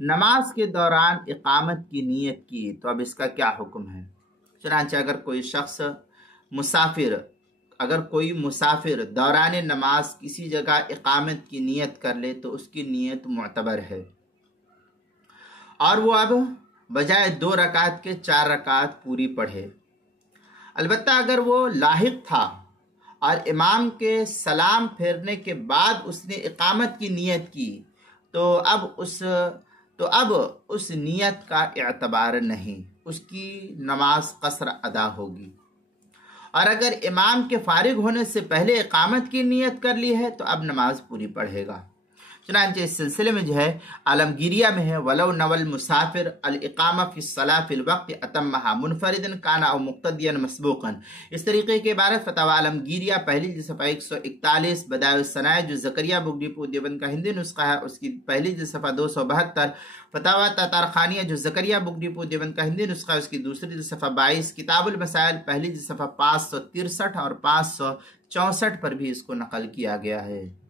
नमाज के दौरान इकामत की नीयत की तो अब इसका क्या हुक्म है। चुनांचे अगर कोई मुसाफिर दौरान नमाज किसी जगह इकामत की नीयत कर ले तो उसकी नीयत मुअतबर है और वो अब बजाय 2 रकात के 4 रकात पूरी पढ़े। अलबत्ता अगर वो लाहिक था और इमाम के सलाम फेरने के बाद उसने इकामत की नीयत की तो अब उस नियत का एतबार नहीं, उसकी नमाज कसर अदा होगी। और अगर इमाम के फारिग होने से पहले इकामत की नियत कर ली है तो अब नमाज पूरी पढ़ेगा। चुनांचे इस सिलसिले में आलमगीरिया में है वलौ नवल मुसाफिर अल इकामा फी सला फिल वक्त अतम्महा मुनफरिदन काना और मुक्तदियन मसबूकन। इस तरीके के इबारत फतवा आलमगीरिया पहली सफ़ा 141 बदाय सनाए जो जकरिया बुगडीपुर देवबंद का हिंदी नुस्खा है उसकी पहली सफ़ा 272, फतवा तातार खानिया जो जकरिया बुगडीपुर देवबंद का हिंदी नुस्खा उसकी दूसरी सफ़ा 22, किताबुल मसाइल पहली सफ़ा 563 और 564 पर भी इसको नकल किया गया है।